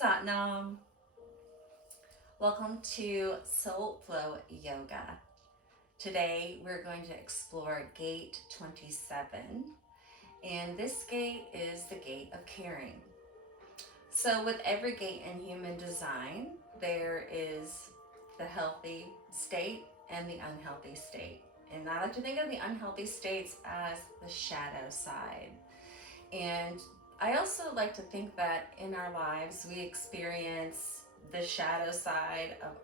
Satnam. Welcome to SoulFlow Yoga. Today we're going to explore gate 27, and this gate is the gate of caring. So, with every gate in human design, there is the healthy state and the unhealthy state. And I like to think of the unhealthy states as the shadow side. And I also like to think that in our lives we experience the shadow side of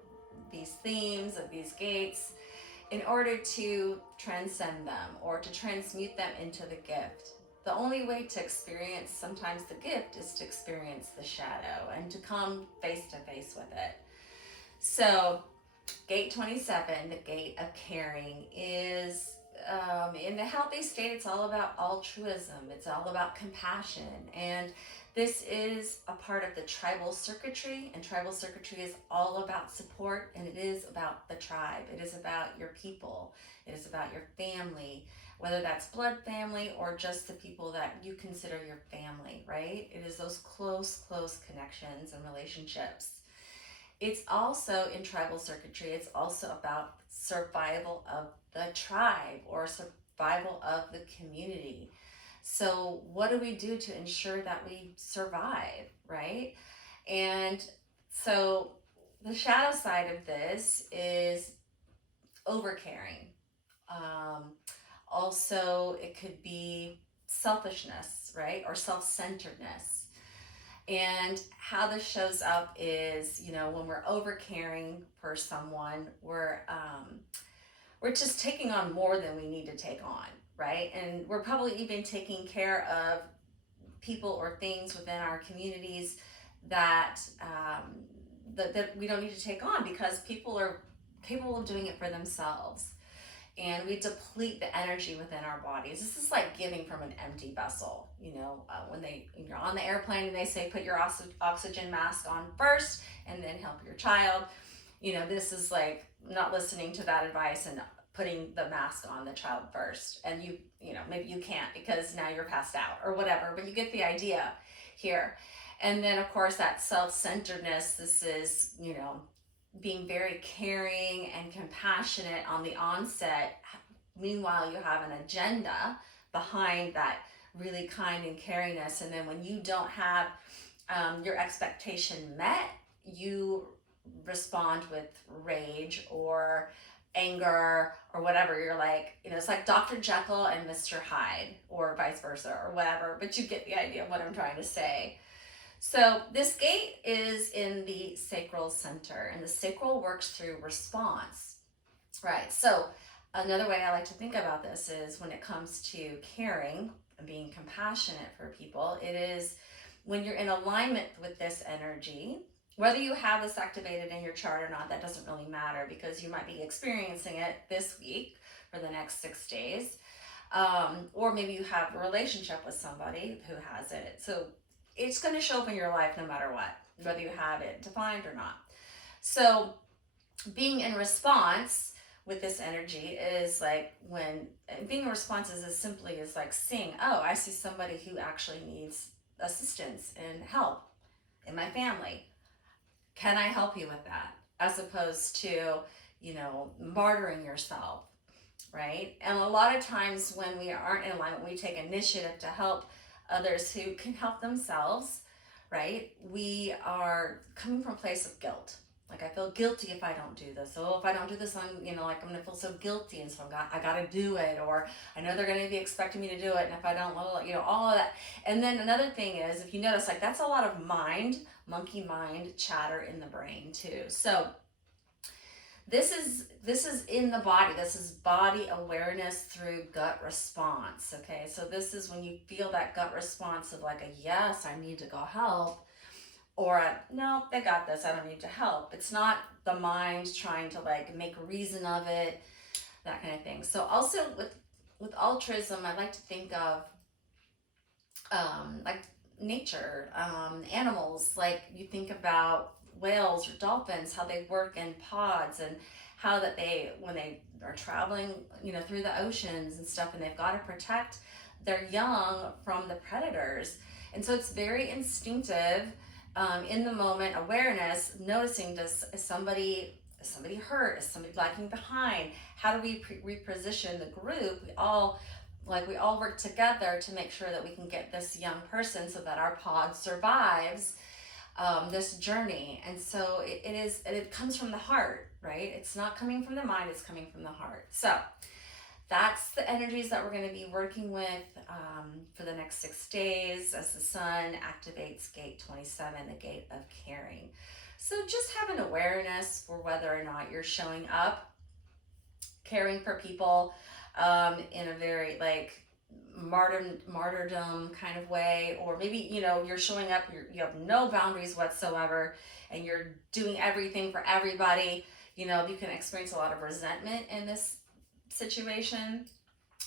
these themes, of these gates, in order to transcend them or to transmute them into the gift. The only way to experience sometimes the gift is to experience the shadow and to come face to face with it. So, gate 27, the gate of caring, is in the healthy state. It's all about altruism, it's all about compassion, and this is a part of the tribal circuitry, and tribal circuitry is all about support, and it is about the tribe. It is about your people, it is about your family, whether that's blood family or just the people that you consider your family, right? It is those close connections and relationships. It's also in tribal circuitry, it's also about survival of the tribe or survival of the community. So, what do we do to ensure that we survive, right? And so, the shadow side of this is overcaring. Um, Also, it could be selfishness, right? Or self centeredness. And how this shows up is, when we're over caring for someone, we're just taking on more than we need to take on, right? And we're probably even taking care of people or things within our communities that that we don't need to take on because people are capable of doing it for themselves, and we deplete the energy within our bodies. This is like giving from an empty vessel. When you're on the airplane and they say put your oxygen mask on first and then help your child. This is like not listening to that advice and putting the mask on the child first. And maybe you can't because now you're passed out or whatever, but you get the idea here. And then of course that self-centeredness, this is, being very caring and compassionate on the onset. Meanwhile, you have an agenda behind that really kind and caringness. And then when you don't have your expectation met, you respond with rage or anger or whatever. You're like, it's like Dr. Jekyll and Mr. Hyde or vice versa or whatever, but you get the idea of what I'm trying to say. So this gate is in the sacral center, and the sacral works through response, right? So another way I like to think about this is when it comes to caring and being compassionate for people, it is when you're in alignment with this energy. Whether you have this activated in your chart or not, that doesn't really matter because you might be experiencing it this week for the next 6 days. Or maybe you have a relationship with somebody who has it. So it's going to show up in your life no matter what, whether you have it defined or not. So being in response with this energy is like when being in response is as simply as like seeing, oh, I see somebody who actually needs assistance and help in my family. Can I help you with that? As opposed to, martyring yourself, right? And a lot of times when we aren't in alignment, we take initiative to help others who can help themselves, right? We are coming from a place of guilt. Like, I feel guilty if I don't do this. So if I don't do this, I'm going to feel so guilty. And so I got to do it. Or I know they're going to be expecting me to do it. And if I don't, all of that. And then another thing is, if you notice, like that's a lot of monkey mind chatter in the brain too. So this is in the body. This is body awareness through gut response. Okay, so this is when you feel that gut response of like a yes, I need to go help, or a no, they got this, I don't need to help. It's not the mind trying to like make a reason of it, that kind of thing. So also with altruism, I like to think of like nature, animals. Like you think about whales or dolphins, how they work in pods, and how that when they are traveling, through the oceans and stuff, and they've got to protect their young from the predators. And so it's very instinctive in the moment awareness, noticing, is somebody hurt? Is somebody lagging behind? How do we reposition the group? We all work together to make sure that we can get this young person so that our pod survives this journey. And so it comes from the heart, right? It's not coming from the mind, it's coming from the heart. So that's the energies that we're going to be working with for the next 6 days as the sun activates gate 27, the gate of caring. So just have an awareness for whether or not you're showing up caring for people in a very martyrdom kind of way, or maybe you're showing up, you have no boundaries whatsoever and you're doing everything for everybody. You can experience a lot of resentment in this situation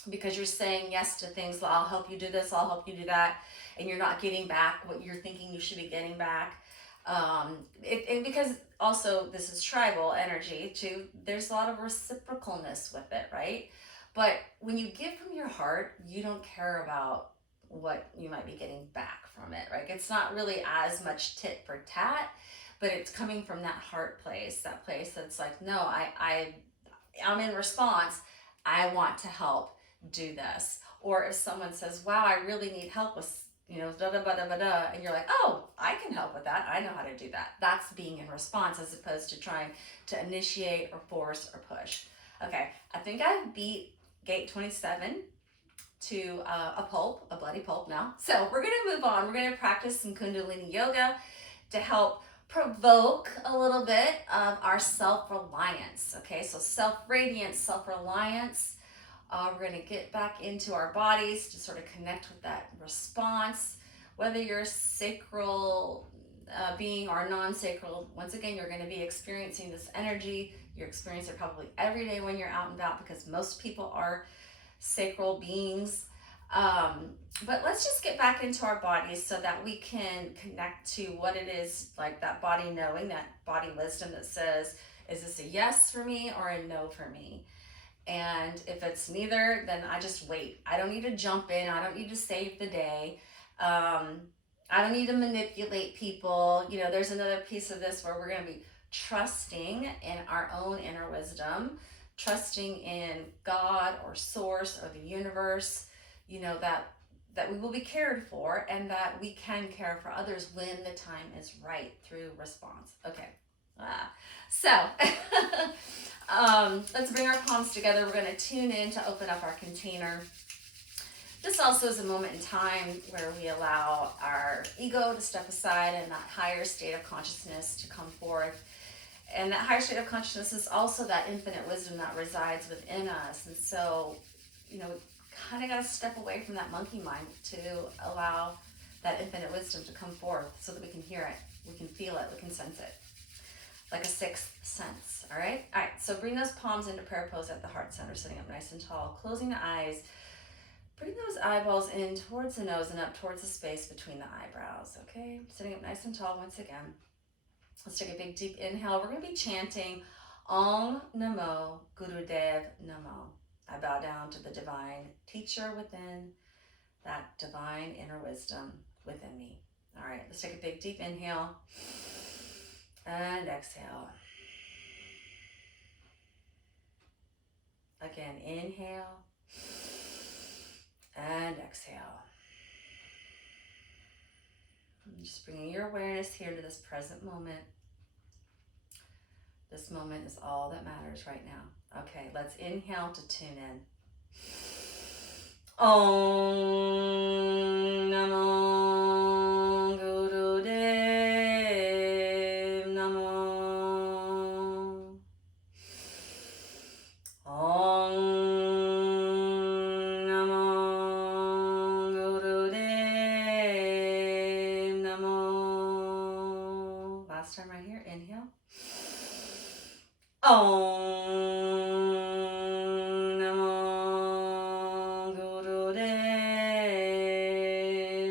because you're saying yes to things. I'll help you do this, I'll help you do that, and you're not getting back what you're thinking you should be getting back. And because also this is tribal energy too, there's a lot of reciprocalness with it, right? But when you give from your heart, you don't care about what you might be getting back from it, right? It's not really as much tit for tat, but it's coming from that heart place, that place that's like, no, I'm in response. I want to help do this. Or if someone says, wow, I really need help with, da da da da da, and you're like, oh, I can help with that. I know how to do that. That's being in response as opposed to trying to initiate or force or push. Okay, I think I've beat gate 27 to a bloody pulp now. So we're gonna move on. We're gonna practice some kundalini yoga to help provoke a little bit of our self-reliance. Okay, so self-radiance, self-reliance. We're going to get back into our bodies to sort of connect with that response. Whether you're a sacral being or non-sacral, once again, you're going to be experiencing this energy. You're experiencing it probably every day when you're out and about because most people are sacral beings. But let's just get back into our bodies so that we can connect to what it is, like that body knowing, that body wisdom that says, is this a yes for me or a no for me? And if it's neither, then I just wait. I don't need to jump in. I don't need to save the day. I don't need to manipulate people. There's another piece of this where we're going to be trusting in our own inner wisdom, trusting in God or source or the universe, that we will be cared for and that we can care for others when the time is right through response. Okay. So let's bring our palms together. We're going to tune in to open up our container. This also is a moment in time where we allow our ego to step aside and that higher state of consciousness to come forth. And that higher state of consciousness is also that infinite wisdom that resides within us. And so, we kind of got to step away from that monkey mind to allow that infinite wisdom to come forth so that we can hear it, we can feel it, we can sense it. Like a sixth sense, all right? All right, so bring those palms into prayer pose at the heart center, sitting up nice and tall, closing the eyes. Bring those eyeballs in towards the nose and up towards the space between the eyebrows, okay? Sitting up nice and tall once again. Let's take a big deep inhale. We're going to be chanting Om Namo Gurudev Namo. I bow down to the divine teacher within, that divine inner wisdom within me. All right, let's take a big deep inhale and exhale. Again, inhale and exhale. Just bringing your awareness here to this present moment. This moment is all that matters right now. Okay, let's inhale to tune in. Om Namo Gurudev Namo. Om Namo Gurudev Namo. Last time right here, inhale. Om Namo Gurudev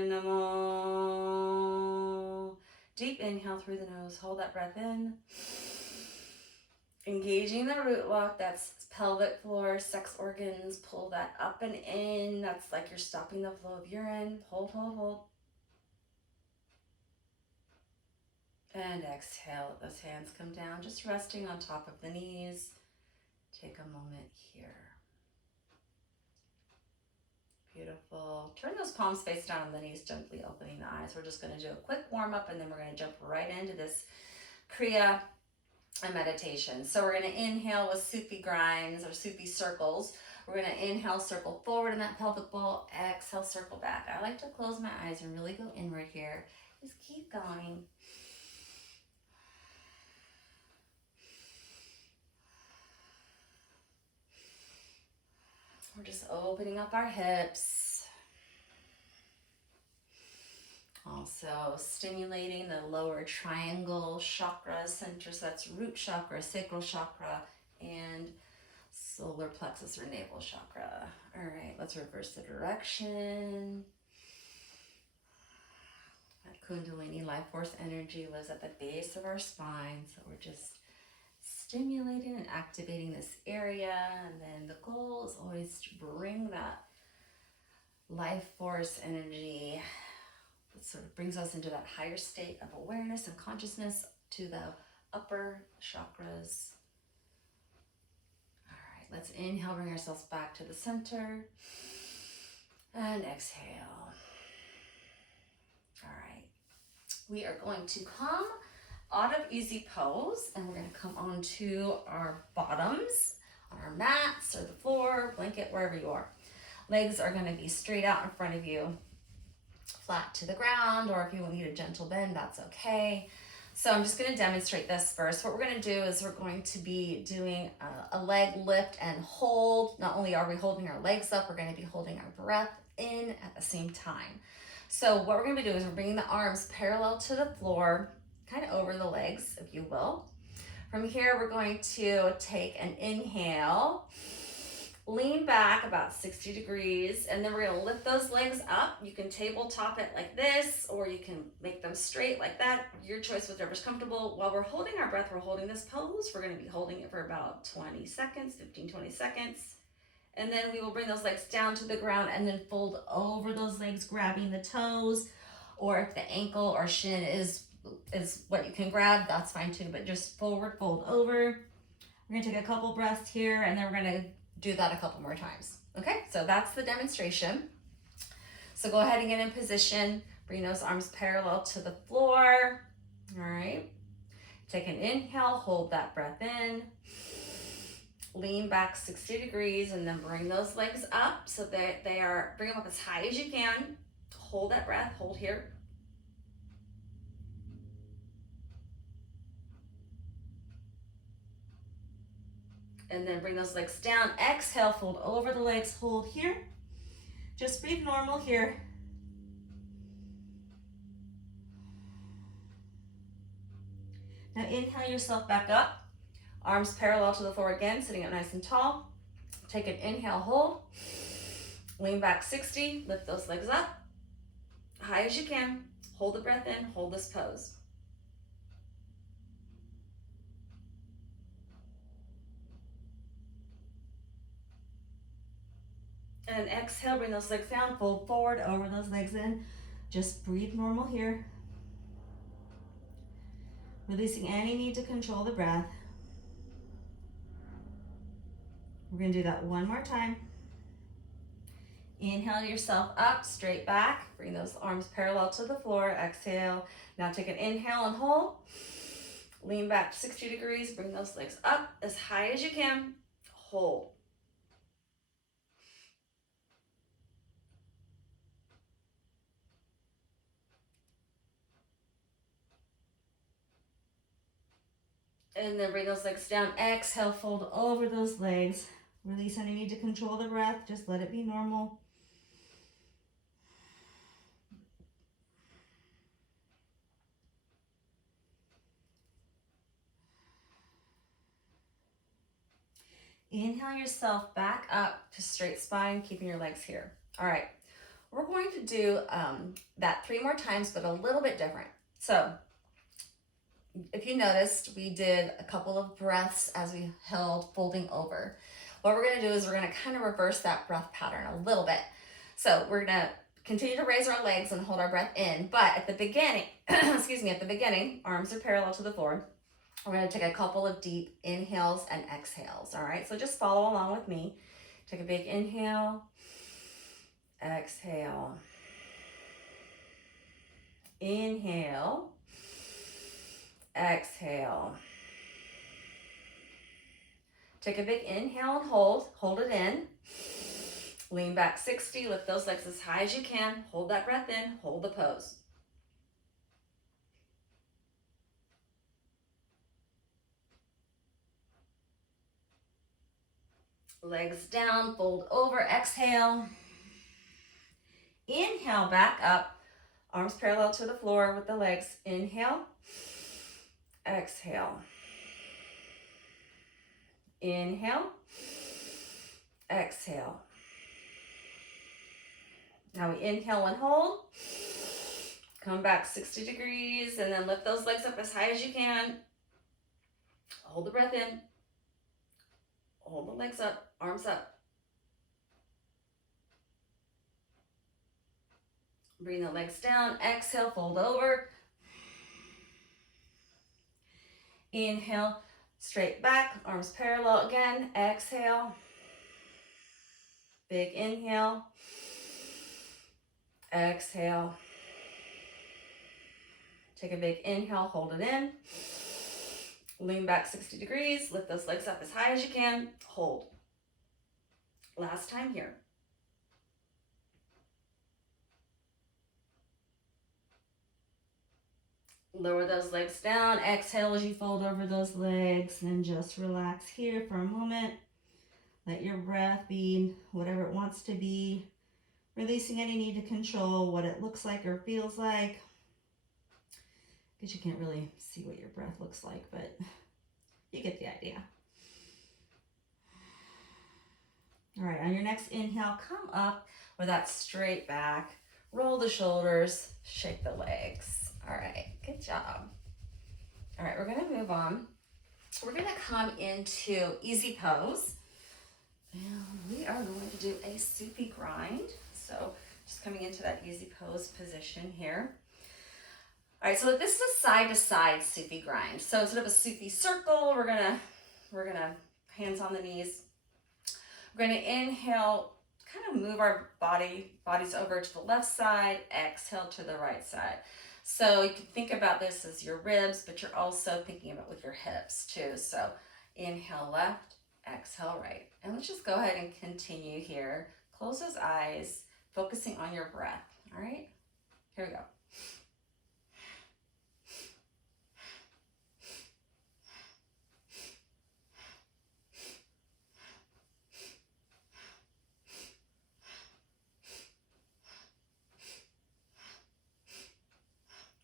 Namo. Deep inhale through the nose. Hold that breath in. Engaging the root lock, that's pelvic floor, sex organs. Pull that up and in. That's like you're stopping the flow of urine. Hold, hold, hold. And exhale, let those hands come down, just resting on top of the knees. Take a moment here. Beautiful. Turn those palms face down on the knees, gently opening the eyes. We're just going to do a quick warm up and then we're going to jump right into this Kriya meditation. So we're going to inhale with Sufi grinds or Sufi circles. We're going to inhale, circle forward in that pelvic bowl. Exhale, circle back. I like to close my eyes and really go inward here. Just keep going. We're just opening up our hips. Also stimulating the lower triangle chakra centers. That's root chakra, sacral chakra, and solar plexus or navel chakra. All right, let's reverse the direction. That kundalini life force energy was at the base of our spine. So we're just stimulating and activating this area, and then the goal is always to bring that life force energy that sort of brings us into that higher state of awareness and consciousness to the upper chakras. All right, let's inhale, bring ourselves back to the center, and exhale. All right, we are going to come out of easy pose, and we're going to come onto our bottoms on our mats or the floor, blanket, wherever you are. Legs are going to be straight out in front of you, flat to the ground, or if you need a gentle bend, that's okay. So I'm just going to demonstrate this first. What we're going to do is we're going to be doing a leg lift and hold. Not only are we holding our legs up, we're going to be holding our breath in at the same time. So what we're going to do is we're bringing the arms parallel to the floor, kind of over the legs, if you will. From here, we're going to take an inhale, lean back about 60 degrees, and then we're going to lift those legs up. You can tabletop it like this, or you can make them straight like that. Your choice, whatever's comfortable. While we're holding our breath, we're holding this pose. We're going to be holding it for about 20 seconds, 15, 20 seconds. And then we will bring those legs down to the ground and then fold over those legs, grabbing the toes, or if the ankle or shin is what you can grab, that's fine too, but just forward, fold over. We're gonna take a couple breaths here, and then we're gonna do that a couple more times. Okay, so that's the demonstration. So go ahead and get in position, bring those arms parallel to the floor. All right, take an inhale, hold that breath in, lean back 60 degrees, and then bring those legs up so that bring them up as high as you can. Hold that breath, hold here. And then bring those legs down. Exhale, fold over the legs, hold here. Just breathe normal here. Now inhale yourself back up. Arms parallel to the floor again, sitting up nice and tall. Take an inhale, hold. Lean back 60, lift those legs up. High as you can. Hold the breath in, hold this pose. And exhale, bring those legs down, fold forward, over those legs in. Just breathe normal here. Releasing any need to control the breath. We're gonna do that one more time. Inhale yourself up, straight back. Bring those arms parallel to the floor. Exhale. Now take an inhale and hold. Lean back 60 degrees. Bring those legs up as high as you can. Hold. And then bring those legs down. Exhale, fold over those legs. Release any need to control the breath. Just let it be normal. Inhale yourself back up to straight spine, keeping your legs here. All right, we're going to do that 3 more times, but a little bit different. So if you noticed, we did a couple of breaths as we held folding over. What we're gonna do is we're gonna kind of reverse that breath pattern a little bit. So we're gonna Continue to raise our legs and hold our breath in. But at the beginning, excuse me, at the beginning, arms are parallel to the floor. We're going to take a couple of deep inhales and exhales. All right, so just follow along with me. Take a big inhale, exhale, inhale, exhale. Take a big inhale and hold it in. Lean back 60, lift those legs as high as you can. Hold that breath in, hold the pose. Legs down, fold over, exhale. Inhale, back up. Arms parallel to the floor with the legs. Inhale, exhale. Inhale, exhale. Now we inhale and hold. Come back 60 degrees and then lift those legs up as high as you can. Hold the breath in. Hold the legs up, arms up. Bring the legs down. Exhale, fold over. Inhale, straight back, arms parallel again. Exhale. Big inhale. Exhale. Take a big inhale, hold it in. Lean back 60 degrees. Lift those legs up as high as you can. Hold. Last time here. Lower those legs down. Exhale as you fold over those legs and just relax here for a moment. Let your breath be whatever it wants to be. Releasing any need to control what it looks like or feels like. Because you can't really see what your breath looks like, but you get the idea. All right, on your next inhale, come up with that straight back. Roll the shoulders, shake the legs. All right, good job. All right, we're gonna move on. We're gonna come into easy pose. And we are going to do a soupy grind. So just coming into that easy pose position here. All right, so this is a side to side soupy grind. So instead of a soupy circle, we're gonna hands on the knees. We're gonna inhale, kind of move our bodies over to the left side, exhale to the right side. So you can think about this as your ribs, but you're also thinking about with your hips too. So inhale left, exhale right. And let's just go ahead and continue here. Close those eyes, focusing on your breath. All right, here we go.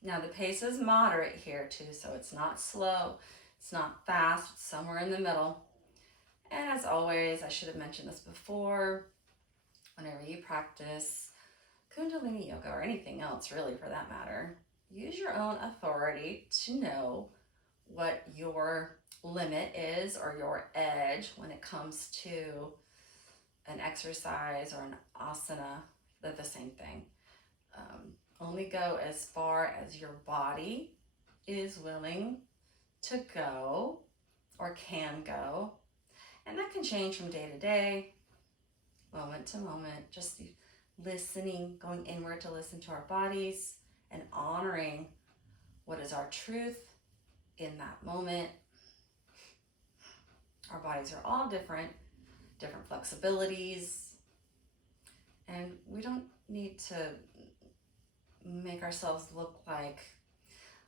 Now the pace is moderate here too, so it's not slow, it's not fast, it's somewhere in the middle. And as always, I should have mentioned this before, whenever you practice kundalini yoga or anything else really for that matter, use your own authority to know what your limit is or your edge when it comes to an exercise or an asana. They're the same thing. Only go as far as your body is willing to go or can go. And that can change from day to day, moment to moment, just listening, going inward to listen to our bodies and honoring what is our truth in that moment. Our bodies are all different flexibilities, and we don't need to make ourselves look like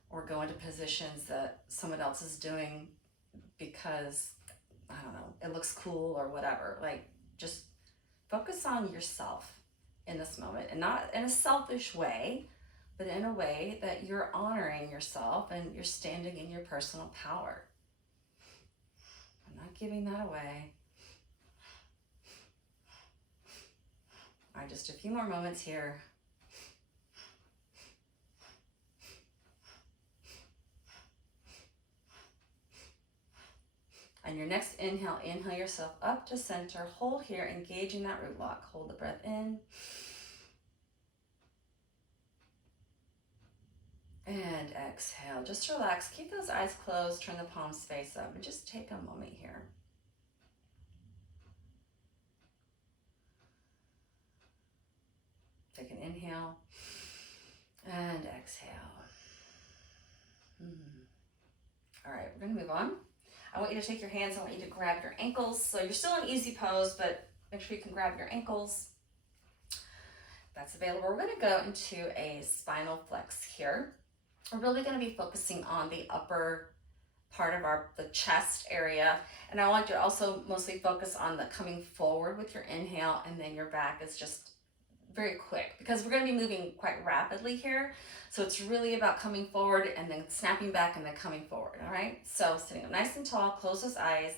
or go into positions that someone else is doing because, I don't know, it looks cool or whatever. Like, just focus on yourself in this moment, and not in a selfish way, but in a way that you're honoring yourself and you're standing in your personal power. I'm not giving that away. All right, just a few more moments here. On your next inhale, inhale yourself up to center. Hold here, engaging that root lock. Hold the breath in. And exhale. Just relax. Keep those eyes closed. Turn the palms face up and just take a moment here. Take an inhale and exhale. All right, we're gonna move on. I want you to take your hands, I want you to grab your ankles. So you're still in easy pose, but make sure you can grab your ankles. That's available. We're gonna go into a spinal flex here. We're really gonna be focusing on the upper part of the chest area. And I want you to also mostly focus on the coming forward with your inhale, and then your back is just very quick because we're going to be moving quite rapidly here. So it's really about coming forward and then snapping back and then coming forward. All right. So sitting up nice and tall, close those eyes,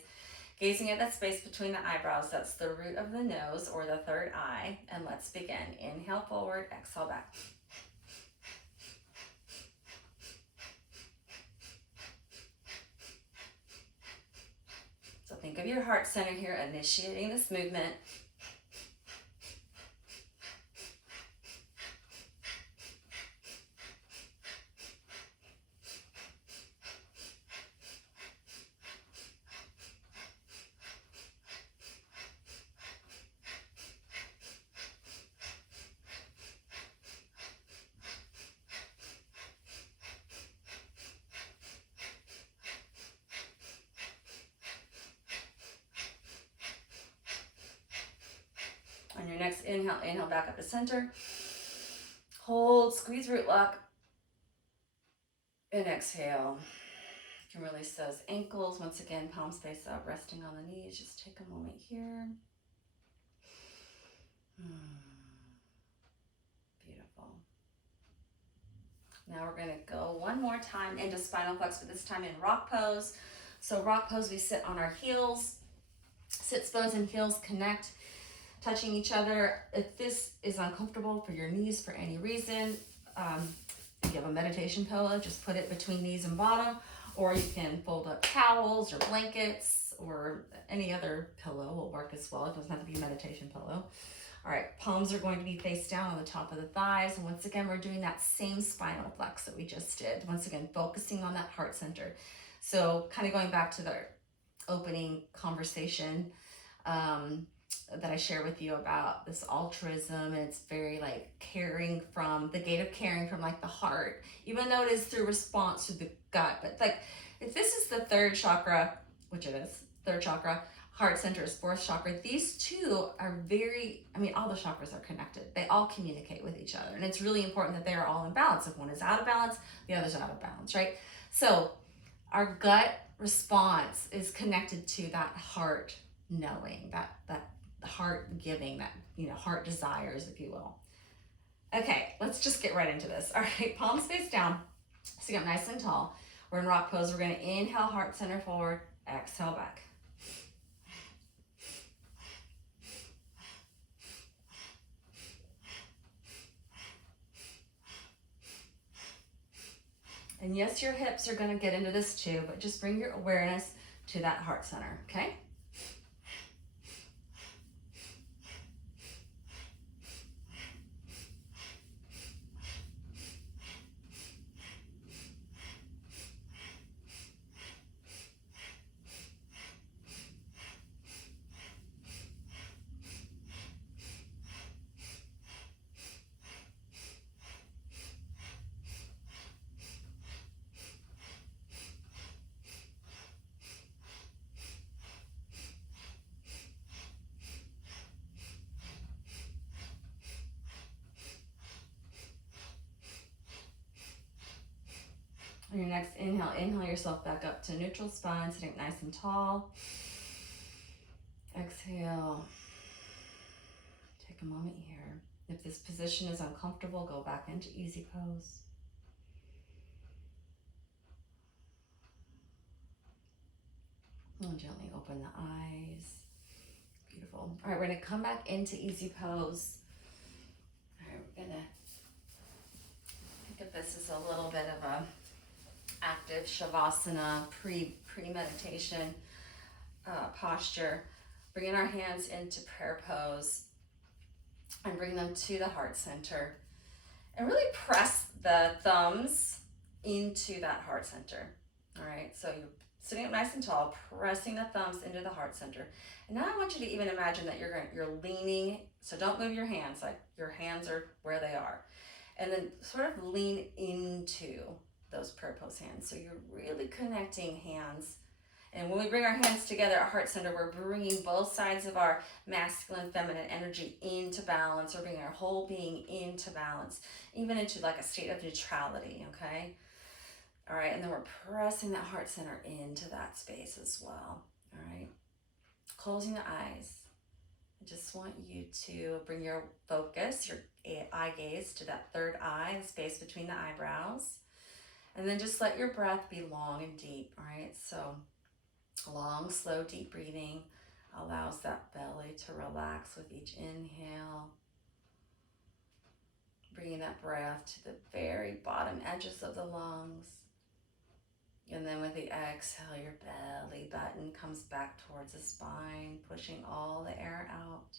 gazing at that space between the eyebrows. That's the root of the nose or the third eye. And let's begin. Inhale forward, exhale back. So think of your heart center here, initiating this movement. On your next inhale, inhale back up to center. Hold, squeeze root lock. And exhale. You can release those ankles. Once again, palms face up, resting on the knees. Just take a moment here. Beautiful. Now we're going to go one more time into spinal flex, but this time in rock pose. So rock pose, we sit on our heels. Sits bones and heels connect, touching each other. If this is uncomfortable for your knees for any reason, if you have a meditation pillow, just put it between knees and bottom, or you can fold up towels or blankets or any other pillow will work as well. It doesn't have to be a meditation pillow. All right, palms are going to be face down on the top of the thighs. And once again, we're doing that same spinal flex that we just did. Once again, focusing on that heart center. So kind of going back to the opening conversation that I share with you about this altruism, and it's very like caring from the gate of caring from like the heart, even though it is through response to the gut. But like if this is the third chakra, which it is, third chakra, heart center is fourth chakra, these two are very, I mean, all the chakras are connected. They all communicate with each other. And it's really important that they are all in balance. If one is out of balance, the other's out of balance, right? So our gut response is connected to that heart knowing, that heart giving, that, you know, heart desires, if you will. Okay, let's just get right into this. All right, palms face down, sitting up nice and tall. We're in rock pose. We're going to inhale, heart center forward, exhale back. And yes, your hips are going to get into this too, but just bring your awareness to that heart center, okay? On your next inhale, inhale yourself back up to neutral spine, sitting nice and tall. Exhale. Take a moment here. If this position is uncomfortable, go back into easy pose. And gently open the eyes. Beautiful. All right, we're going to come back into easy pose. All right, we're going to think of this as a little bit of a active shavasana, pre-meditation posture. Bringing our hands into prayer pose and bring them to the heart center. And really press the thumbs into that heart center. All right, so you're sitting up nice and tall, pressing the thumbs into the heart center. And now I want you to even imagine that you're leaning, so don't move your hands, like your hands are where they are. And then sort of lean into those prayer pose hands. So you're really connecting hands. And when we bring our hands together at heart center, we're bringing both sides of our masculine, feminine energy into balance, or bringing our whole being into balance, even into like a state of neutrality, okay? All right, and then we're pressing that heart center into that space as well. All right, closing the eyes. I just want you to bring your focus, your eye gaze, to that third eye, the space between the eyebrows. And then just let your breath be long and deep. All right, so long, slow, deep breathing allows that belly to relax with each inhale. Bringing that breath to the very bottom edges of the lungs. And then with the exhale, your belly button comes back towards the spine, pushing all the air out.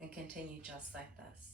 And continue just like this.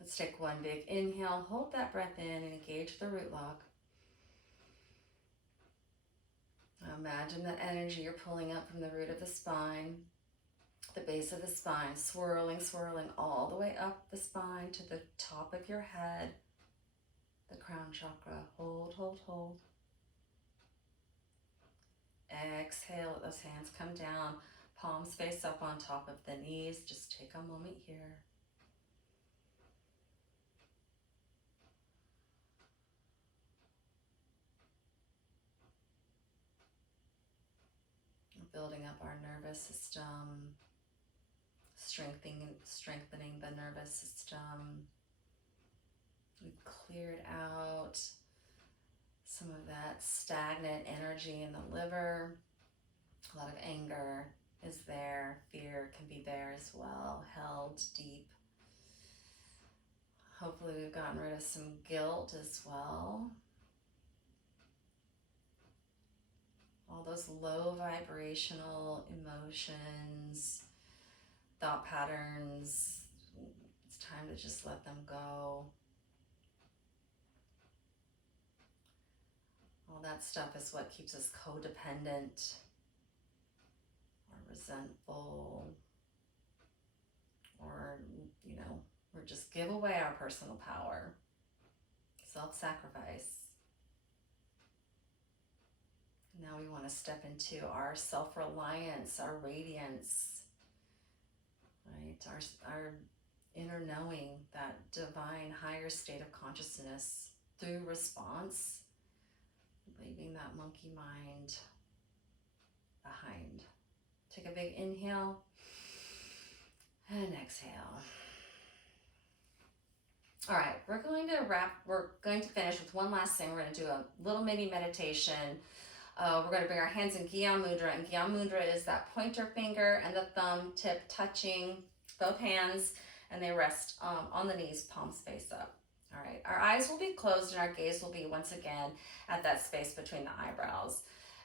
Let's take one big inhale, hold that breath in and engage the root log. Imagine that energy you're pulling up from the root of the spine, the base of the spine, swirling, swirling all the way up the spine to the top of your head, the crown chakra. Hold, hold, hold. Exhale, let those hands come down, palms face up on top of the knees. Just take a moment here. Building up our nervous system, strengthening the nervous system. We've cleared out some of that stagnant energy in the liver. A lot of anger is there. Fear can be there as well, held deep. Hopefully we've gotten rid of some guilt as well. All those low vibrational emotions, thought patterns, it's time to just let them go. All that stuff is what keeps us codependent or resentful, or, or just give away our personal power. Self-sacrifice. Now we want to step into our self-reliance, our radiance, right? Our inner knowing, that divine higher state of consciousness through response, leaving that monkey mind behind. Take a big inhale and exhale. All right, we're going to finish with one last thing. We're going to do a little mini meditation. We're going to bring our hands in Gyan Mudra, and Gyan Mudra is that pointer finger and the thumb tip touching both hands, and they rest on the knees, palms face up. All right, our eyes will be closed and our gaze will be once again at that space between the eyebrows.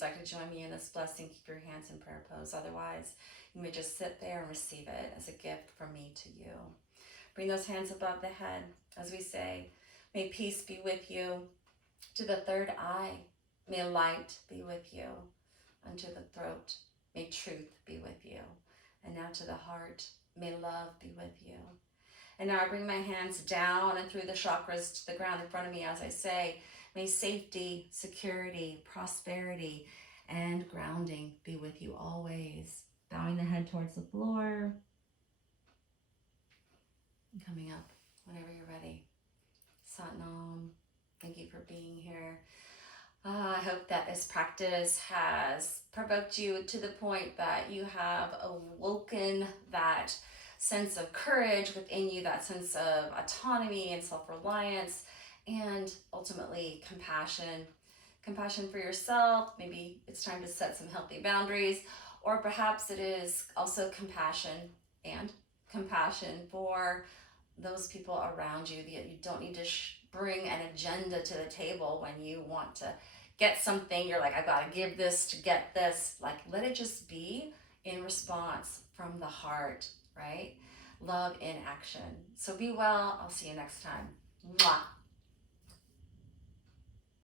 you'd like to join me in this blessing, keep your hands in prayer pose. Otherwise, you may just sit there and receive it as a gift from me to you. Bring those hands above the head as we say, may peace be with you. To the third eye, may light be with you. Unto the throat, may truth be with you. And now to the heart, may love be with you. And now I bring my hands down and through the chakras to the ground in front of me as I say, may safety, security, prosperity, and grounding be with you always. Bowing the head towards the floor. And coming up whenever you're ready. Sat Nam, thank you for being here. I hope that this practice has provoked you to the point that you have awoken that sense of courage within you, that sense of autonomy and self-reliance, and ultimately compassion. Compassion for yourself. Maybe it's time to set some healthy boundaries, or perhaps it is also compassion for those people around you. You don't need to bring an agenda to the table when you want to get something. You're like, I gotta give this to get this. Like, let it just be in response from the heart, right? Love in action. So be well. I'll see you next time. Mwah.